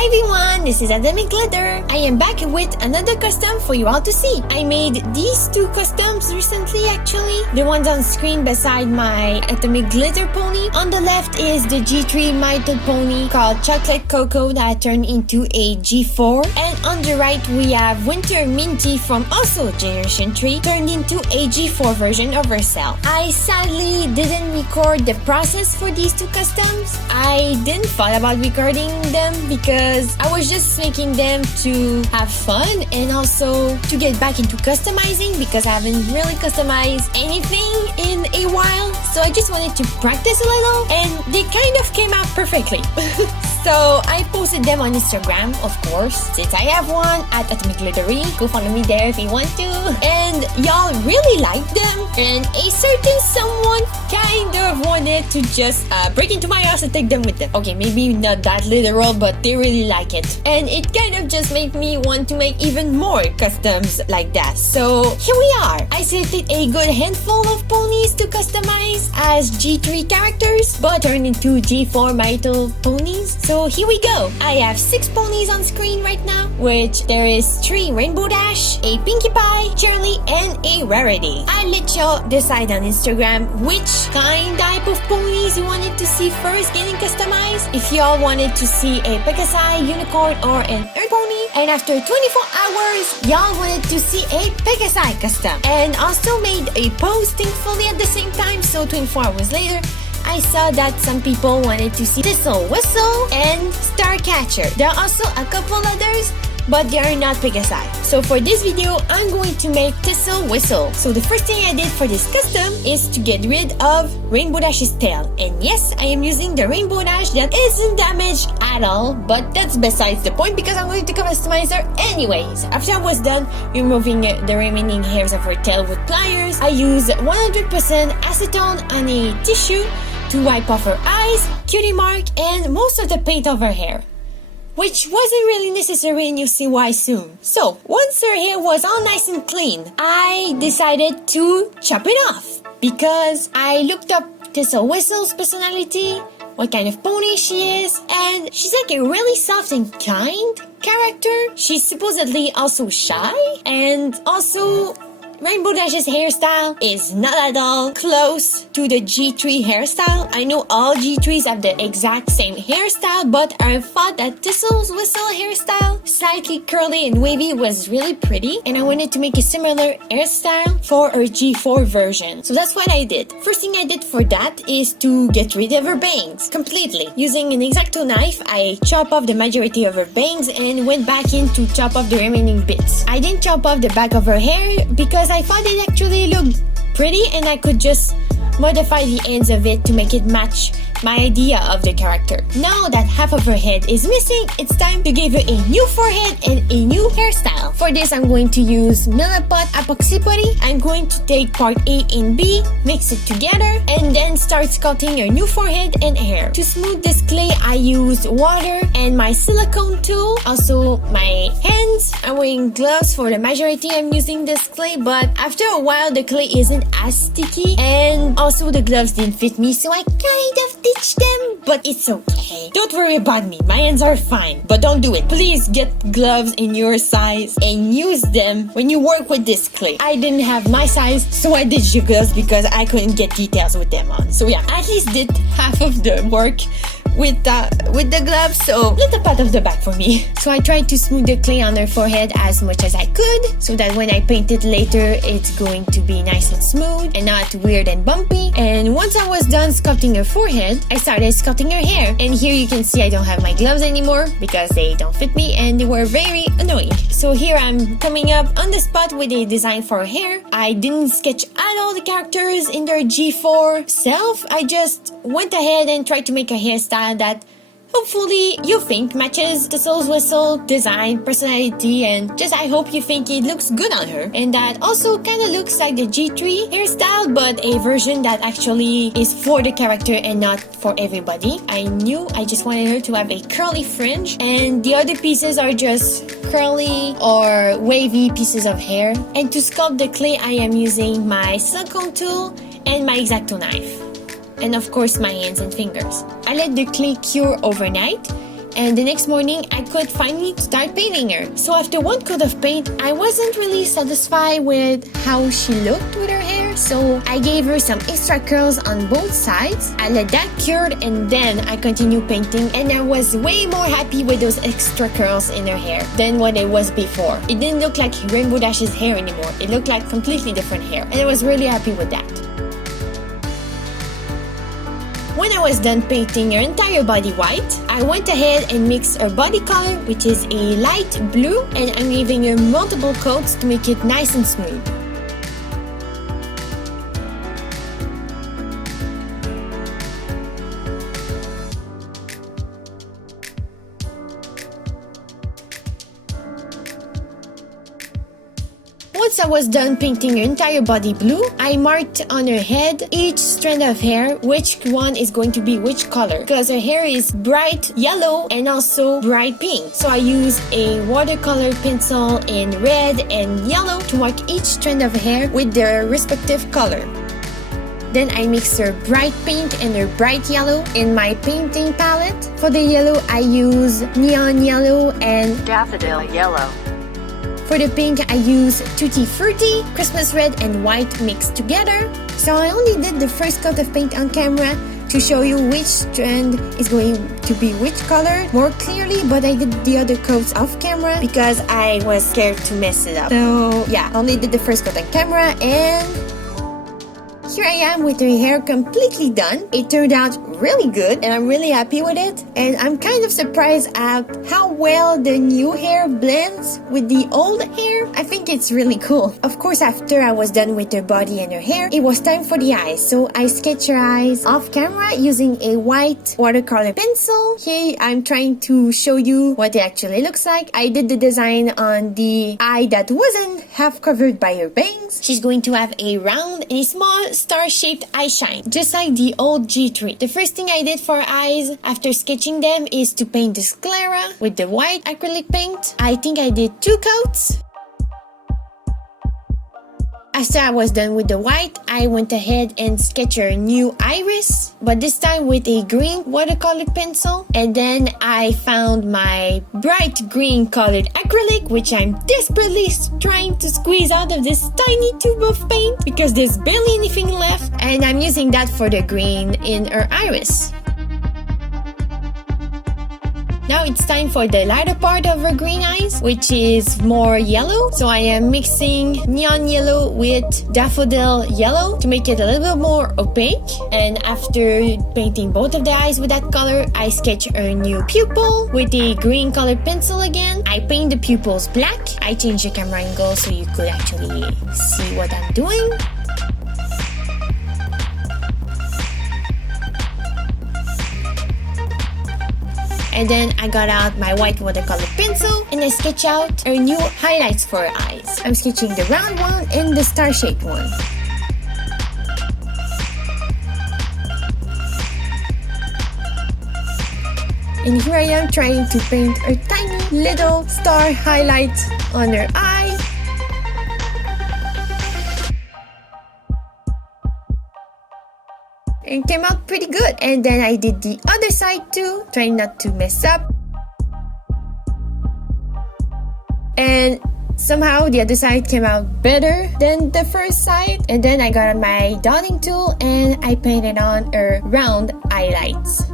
Hi everyone, this is Atomic Glitter. I am back with another custom for you all to see. I made these two customs recently actually. The ones on screen beside my Atomic Glitter pony. On the left is the G3 Mythed pony called Chocolate Cocoa that turned into a G4. And on the right we have Winter Minty from also Generation 3 turned into a G4 version of herself. I sadly didn't record the process for these two customs. I didn't thought about recording them because I was just making them to have fun and also to get back into customizing because I haven't really customized anything in a while. So I just wanted to practice a little and they kind of came out perfectly. So I posted them on Instagram, of course, since I have one at Atomic Glittery. Go follow me there if you want to. And y'all really liked them. And a certain someone kind of wanted to just break into my house and take them with them. Okay, maybe not that literal, but they really like it. And it kind of just made me want to make even more customs like that. So here we are. I selected a good handful of ponies to customize as G3 characters, but turned into G4 Mythed ponies. So here we go. I have 6 ponies on screen right now, which there is 3 Rainbow Dash, a Pinkie Pie, Charlie, and a Rarity. I let y'all decide on Instagram which type of ponies you wanted to see first getting customized. If y'all wanted to see a Pegasi, Unicorn, or an Earth pony, and after 24 hours, y'all wanted to see a Pegasi custom. And also made a post thankfully at the same time, so 24 hours later, I saw that some people wanted to see Thistle, Whistle, and Starcatcher. There are also a couple others, but they are not Pegasi. So for this video, I'm going to make Thistle Whistle. So the first thing I did for this custom is to get rid of Rainbow Dash's tail. And yes, I am using the Rainbow Dash that isn't damaged at all, but that's besides the point because I'm going to customize her anyways. After I was done removing the remaining hairs of her tail with pliers, I used 100% acetone on a tissue to wipe off her eyes, cutie mark, and most of the paint of her hair, which wasn't really necessary and you'll see why soon. So, once her hair was all nice and clean, I decided to chop it off because I looked up Thistle Whistle's personality, what kind of pony she is, and she's like a really soft and kind character. She's supposedly also shy, and also Rainbow Dash's hairstyle is not at all close to the G3 hairstyle. I know all G3s have the exact same hairstyle, but I thought that Thistle's Whistle hairstyle, slightly curly and wavy, was really pretty, and I wanted to make a similar hairstyle for her G4 version. So that's what I did. First thing I did for that is to get rid of her bangs completely. Using an X-Acto knife, I chopped off the majority of her bangs and went back in to chop off the remaining bits. I didn't chop off the back of her hair because I thought it actually looked pretty and I could just modify the ends of it to make it match my idea of the character. Now that half of her head is missing, it's time to give her a new forehead and a new hairstyle. For this, I'm going to use Milliput Epoxy Putty. I'm going to take part A and B, mix it together, and then start sculpting her new forehead and hair. To smooth this clay, I used water and my silicone tool. Also, my hands. I'm wearing gloves for the majority. I'm using this clay, but after a while, the clay isn't as sticky, and also the gloves didn't fit me, so I kind of ditched them, but it's okay. Don't worry about me, my hands are fine, but don't do it. Please get gloves in your size and use them when you work with this clay. I didn't have my size, so I ditched the gloves because I couldn't get details with them on. So yeah, I at least did half of the work with the gloves, so little part of the back for me. So I tried to smooth the clay on her forehead as much as I could so that when I paint it later, it's going to be nice and smooth and not weird and bumpy. And once I was done sculpting her forehead, I started sculpting her hair. And here you can see I don't have my gloves anymore because they don't fit me and they were very annoying. So here I'm coming up on the spot with a design for her hair. I didn't sketch out all the characters in their G4 self. I just went ahead and tried to make a hairstyle that hopefully you think matches Thistle's Whistle design, personality, and just I hope you think it looks good on her. And that also kind of looks like the G3 hairstyle, but a version that actually is for the character and not for everybody. I just wanted her to have a curly fringe, and the other pieces are just curly or wavy pieces of hair. And to sculpt the clay, I am using my silicone tool and my X-Acto knife. And of course my hands and fingers. I let the clay cure overnight and the next morning I could finally start painting her. So after one coat of paint, I wasn't really satisfied with how she looked with her hair, so I gave her some extra curls on both sides. I let that cure, and then I continued painting, and I was way more happy with those extra curls in her hair than what it was before. It didn't look like Rainbow Dash's hair anymore. It looked like completely different hair, and I was really happy with that. When I was done painting her entire body white, I went ahead and mixed her body color, which is a light blue, and I'm giving her multiple coats to make it nice and smooth. Once I was done painting her entire body blue, I marked on her head each strand of hair which one is going to be which color, because her hair is bright yellow and also bright pink. So I used a watercolor pencil in red and yellow to mark each strand of hair with their respective color. Then I mixed her bright pink and her bright yellow in my painting palette. For the yellow, I use neon yellow and daffodil yellow. For the pink, I use Tutti Frutti, Christmas red and white mixed together. So I only did the first coat of paint on camera to show you which strand is going to be which color more clearly, but I did the other coats off camera because I was scared to mess it up. So yeah, only did the first coat on camera, and here I am with her hair completely done. It turned out really good and I'm really happy with it. And I'm kind of surprised at how well the new hair blends with the old hair. I think it's really cool. Of course, after I was done with her body and her hair, it was time for the eyes. So I sketched her eyes off camera using a white watercolor pencil. Here I'm trying to show you what it actually looks like. I did the design on the eye that wasn't half covered by her bangs. She's going to have a round and a small star-shaped eye shine, just like the old G3. The first thing I did for her eyes after sketching them is to paint the sclera with the white acrylic paint. I think I did 2 coats. After I was done with the white, I went ahead and sketched her new iris, but this time with a green watercolor pencil. And then I found my bright green colored acrylic, which I'm desperately trying to squeeze out of this tiny tube of paint because there's barely anything left. And I'm using that for the green in her iris. Now it's time for the lighter part of her green eyes, which is more yellow. So I am mixing neon yellow with daffodil yellow to make it a little bit more opaque. And after painting both of the eyes with that color, I sketch her new pupil with the green colored pencil again. I paint the pupils black. I change the camera angle so you could actually see what I'm doing. And then I got out my white watercolor pencil and I sketch out her new highlights for her eyes. I'm sketching the round one and the star-shaped one. And here I am trying to paint a tiny little star highlight on her eye. And came out pretty good. And then I did the other side too, trying not to mess up. And somehow the other side came out better than the first side. And then I got my dotting tool and I painted on her round highlights.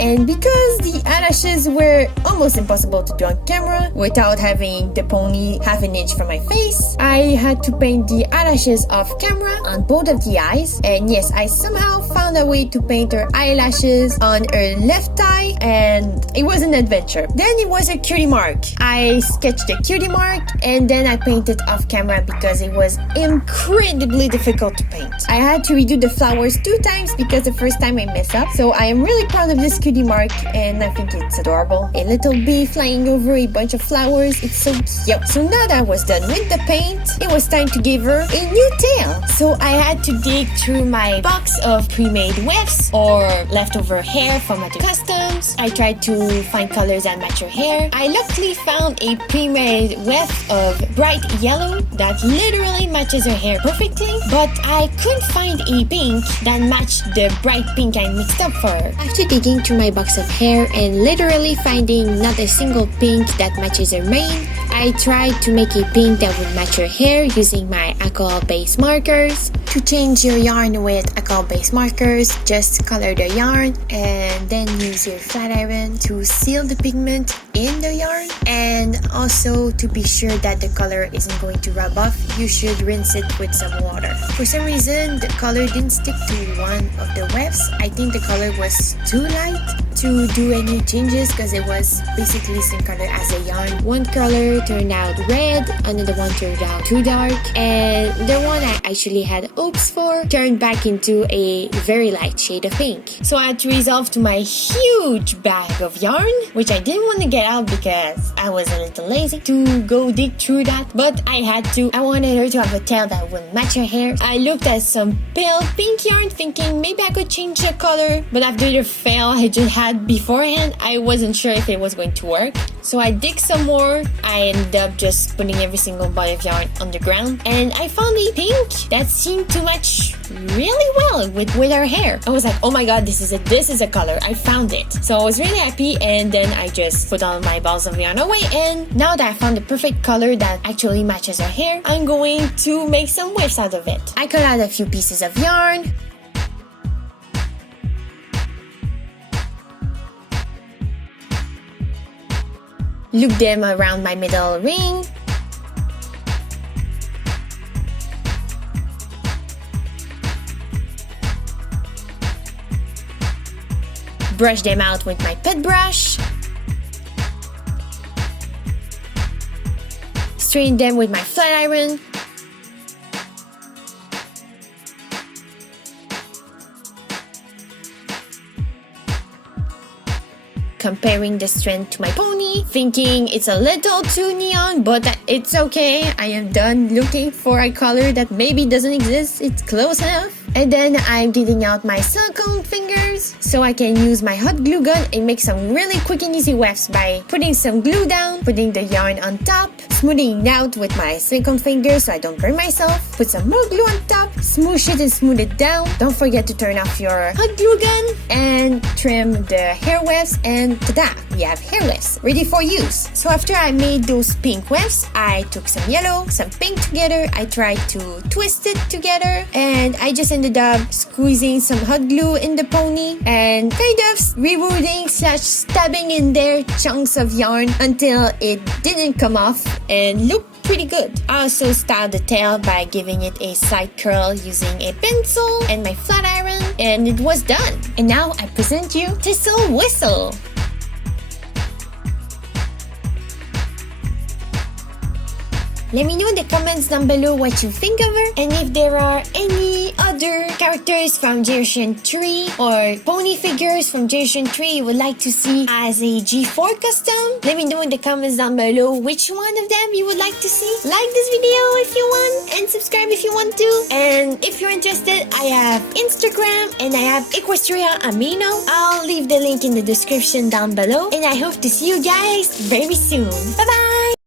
And because the eyelashes were almost impossible to do on camera without having the pony half an inch from my face, I had to paint the eyelashes off camera on both of the eyes. And yes, I somehow found a way to paint her eyelashes on her left eye, and it was an adventure. Then it was a cutie mark. I sketched the cutie mark and then I painted off camera because it was incredibly difficult to paint. I had to redo the flowers 2 times because the first time I messed up. So I am really proud of this cutie cutie mark, and I think it's adorable. A little bee flying over a bunch of flowers. It's so cute. So now that I was done with the paint, it was time to give her a new tail. So I had to dig through my box of pre-made wefts or leftover hair from other customs. I tried to find colors that match her hair. I luckily found a pre-made weft of bright yellow that literally matches her hair perfectly, but I couldn't find a pink that matched the bright pink I mixed up for her. After digging through my box of hair and literally finding not a single pink that matches her mane, I tried to make a pink that would match her hair using my alcohol-based markers. To change your yarn with alcohol-based markers, just color the yarn and then use your flat iron to seal the pigment in the yarn. And also, to be sure that the color isn't going to rub off, you should rinse it with some water. For some reason, the color didn't stick to one of the wefts. I think the color was too light to do any changes because it was basically the same color as the yarn. One color turned out red, another one turned out too dark, and the one I actually had hopes for turned back into a very light shade of pink. So I had to resolve to my huge bag of yarn, which I didn't want to get out because I was a little lazy to go dig through that, but I had to. I wanted her to have a tail that would match her hair. I looked at some pale pink yarn thinking maybe I could change the color, but after the fail I just had beforehand, I wasn't sure if it was going to work. So I dig some more. I ended up just putting every single body of yarn on the ground, and I found a pink that seemed to match really well with her hair. I was like, oh my god, this is a color. I found it. So I was really happy, and then I just put all my balls of yarn away, and now that I found the perfect color that actually matches her hair, I'm going to make some waves out of it. I cut out a few pieces of yarn. Loop them around my middle ring. Brush them out with my pet brush. Straighten them with my flat iron. Comparing the strength to my pony, thinking it's a little too neon, but it's okay. I am done looking for a color that maybe doesn't exist. It's close enough. And then I'm getting out my silicone fingers so I can use my hot glue gun and make some really quick and easy wefts by putting some glue down, putting the yarn on top, smoothing it out with my silicone fingers so I don't burn myself, put some more glue on top, smoosh it and smooth it down. Don't forget to turn off your hot glue gun and trim the hair wefts, and ta-da! We have hair wefts ready for use. So after I made those pink wefts, I took some yellow, some pink together. I tried to twist it together, and I just ended up squeezing some hot glue in the pony and kind of rerouting / stabbing in there chunks of yarn until it didn't come off and looked pretty good. I also styled the tail by giving it a side curl using a pencil and my flat iron, and it was done. And now I present you Thistle Whistle. Let me know in the comments down below what you think of her, and if there are any other characters from Generation 3 or pony figures from Generation 3 you would like to see as a G4 custom. Let me know in the comments down below which one of them you would like to see. Like this video if you want, and subscribe if you want to. And if you're interested, I have Instagram and I have Equestria Amino. I'll leave the link in the description down below, and I hope to see you guys very soon. Bye bye!